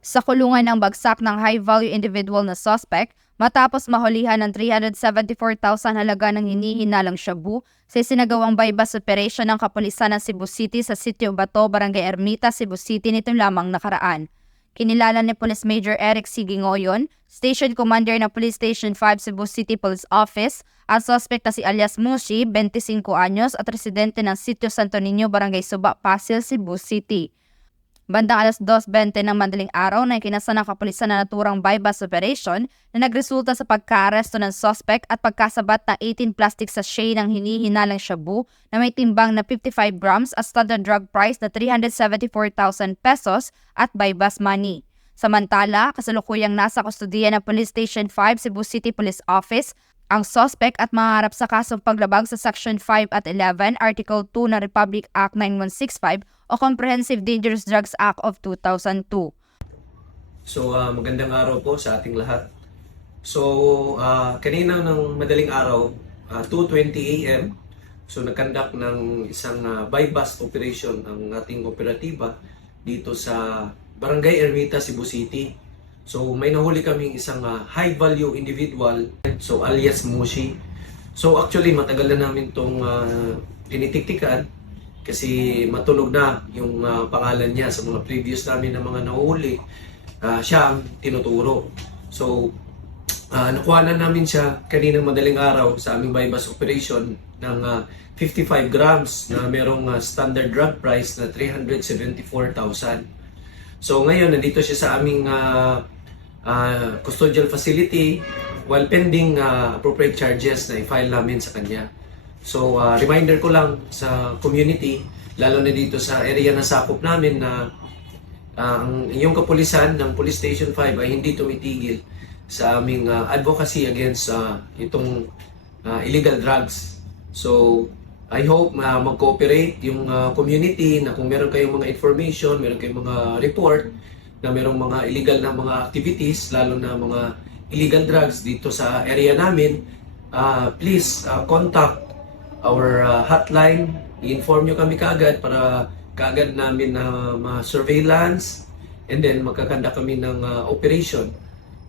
Sa kulungan ng bagsak ng high-value individual na suspect matapos mahulihan ng 374,000 halaga ng hinihinalang shabu sa sinagawang bypass operation ng kapulisan ng Cebu City sa Sitio Bato, Barangay Ermita, Cebu City nitong lamang nakaraan. Kinilala ni Police Major Eric Sigingoyon, Station Commander ng Police Station 5 Cebu City Police Office, ang suspect na si alias Mushi, 25 anyos at residente ng Sitio Santo Niño, Barangay Suba, Pasil, Cebu City. Bandang alas 2:20 ng madaling araw na ikinasa ng kapulisan na naturang bypass operation na nagresulta sa pagkaaresto ng suspect at pagkasabat ng 18 plastic sachet ng hinihinalang shabu na may timbang na 55 grams at standard drug price na 374,000 pesos at bypass money. Samantala, kasalukuyang nasa kustudiya ng Police Station 5 Cebu City Police Office ang suspect at maharap sa kasong paglabag sa Section 5 at 11, Article 2 ng Republic Act 9165 o Comprehensive Dangerous Drugs Act of 2002. So magandang araw po sa ating lahat. So kanina ng madaling araw, 2:20 AM, so nagkandak ng isang bypass operation ang ating operatiba dito sa Barangay Ermita, Cebu City. So may nahuli kaming isang high value individual, so alias Mushi. So actually matagal na namin itong tinitiktikan kasi matunog na yung pangalan niya sa mga previous namin na mga nahuli. Siya ang tinuturo. So nakuha na namin siya kaninang madaling araw sa aming bypass operation ng 55 grams na merong standard drug price na 374,000. So ngayon nandito siya sa aming custodial facility while pending appropriate charges na i-file namin sa kanya. So reminder ko lang sa community, lalo na dito sa area na sakop namin na ang inyong kapulisan ng Police Station 5 ay hindi tumitigil sa aming advocacy against itong illegal drugs. So I hope mag-cooperate yung community na kung meron kayong mga information, meron kayong mga report na merong mga illegal na mga activities, lalo na mga illegal drugs dito sa area namin, please contact our hotline. I-inform nyo kami kaagad para kaagad namin na ma-surveillance and then magkakanda kami ng operation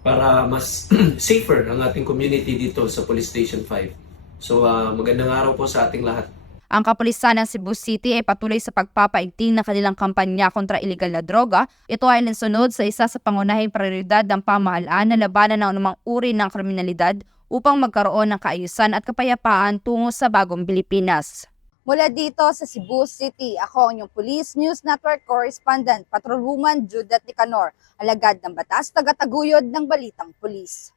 para mas safer ang ating community dito sa Police Station 5. So magandang araw po sa ating lahat. Ang kapulisan ng Cebu City ay patuloy sa pagpapaigting ng kanilang kampanya kontra iligal na droga. Ito ay linsunod sa isa sa pangunahing prioridad ng pamahalaan na labanan ng anumang uri ng kriminalidad upang magkaroon ng kaayusan at kapayapaan tungo sa bagong Pilipinas. Mula dito sa Cebu City, ako ang inyong Police News Network Correspondent, Patrolwoman Judith Nicanor, alagad ng batas, tagataguyod ng Balitang Pulis.